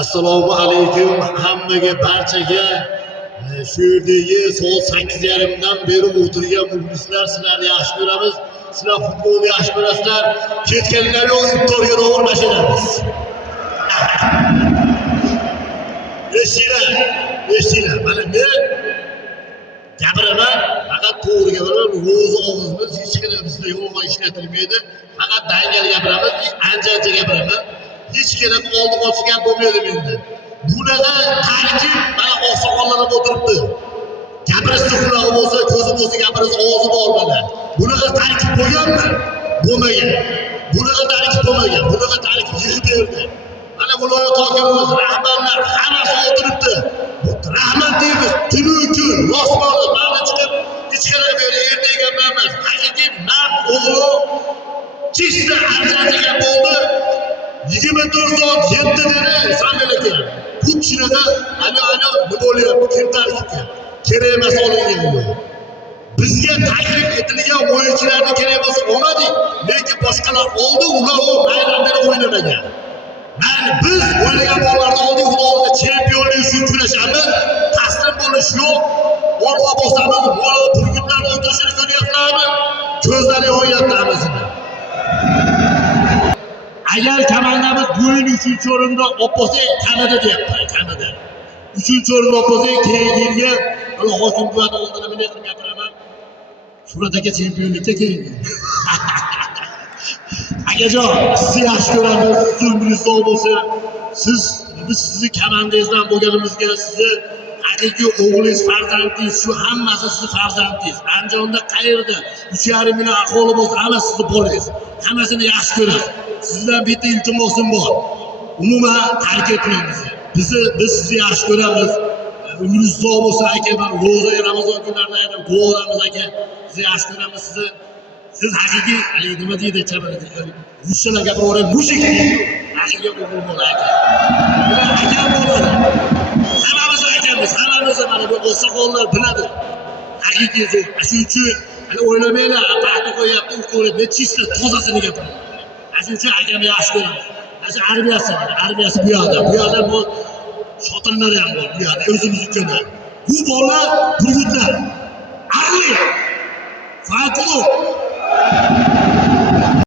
Assalomu alaykum hammaga, barchaga. Shu yerdagi soat 8:30dan beri o'tirgan muxlislar, sizlarni yaxshi ko'ramiz. Sizlar futbolni yaxshi ko'rasizlar. Ketganlar yo'q, iftorga to'g'rilashamiz. Eshitinglar. Mana men gapiraman, faqat to'g'ri gapiraman. Ro'za og'izimiz hech qanday bizda yolg'on ishlatilmaydi. Faqat dangal gapiramiz, ancha gapiraman. Hech qanday oldi qochib gap bo'lmaydi menda. Bunaqa tarkib mana oqsoqollanib o'tiribdi. Gapirishni qulog'i bo'lsa, ko'zi bo'lsa gapirish ovozi bor mana. Bunaqa tarkib bo'lganmi? Bo'lmagan. Bunaqa tarkib bo'lmagan. Bunaqa tarkib yig'ib berdi. Mana viloyat hokimimiz, rahbarlar hammasi o'tiribdi. Rahmat deymiz. Tuni kun osmoni mana chiqib hech qanday bir yerda gaplar emas. Haqiqiy mard o'g'li chista anjatiga bo'ldi. 24 soat 7 dedi Samvel aka. Bu kishida ana nima bo'lyapti? Kim tarkibga? Kerak emas olingan. Bizga taklif etilgan o'yinchilarni kerak bo'lsa olmadik, lekin boshqalar oldi, ular bayramda o'ynamagan. Mayli biz o'ynagan bolalarni oldik, xudoga chempionlik uchun kurashamiz. Taslim bo'lish yo'q. Orqa bosamiz, bola burgutlarni o'tirishini ko'ryapsizlarmi? Ko'zlari yonyapti hammasini. Agar komandamiz bo'yin 3-o'rinda olib bo'lsa, Kanada deyapti, Kanada. 3-o'rinda olib bo'lsa, keyingi yilga hali hokim quvvat oldida men ham gapiraman. Surat aka chempionlikka keyin. Akajon, sizni yaxshi ko'ramiz. Umringiz sog' bo'lsa, biz sizni komandangizdan bo'lganimizga, sizni haqiqiy o'g'lingiz, farzandingiz, shu hammasi sizni farzandingiz. Andijonda qayerda 3,5 million aholi bo'lsa, hammasi sizni bolangiz. Hammasini yaxshi ko'rasiz. Sizdan bitta iltimosim bor. Umuman tark etmang bizni. Biz sizni yaxshi ko'ramiz. Umringiz sog' bo'lsa aka, men ro'za Ramazon kunlarida aytib duolarimiz aka. Sizni yaxshi ko'ramiz sizni. Siz haqiqiy nima deydi chabarada? Ruschalar gapiraverib, mushik deydi. Haqiqiy o'g'il bola aka. Aka bo'ladi. Hammamiz aytamiz, hammamiz mana bu oqsoqollar biladi. Haqiqiy shuning uchun hali o'ylamaylar, paxta qo'yapti, u qo'yadi, chista tozasini gapiradi. Shuning uchun akamni yaxshi ko'ramiz. Mana armiyasi bu yoqda bu shotinlar ham bor, bu yoqda o'zimiz uchun. Bu bolalar burgutlar. Aqli. Farqli.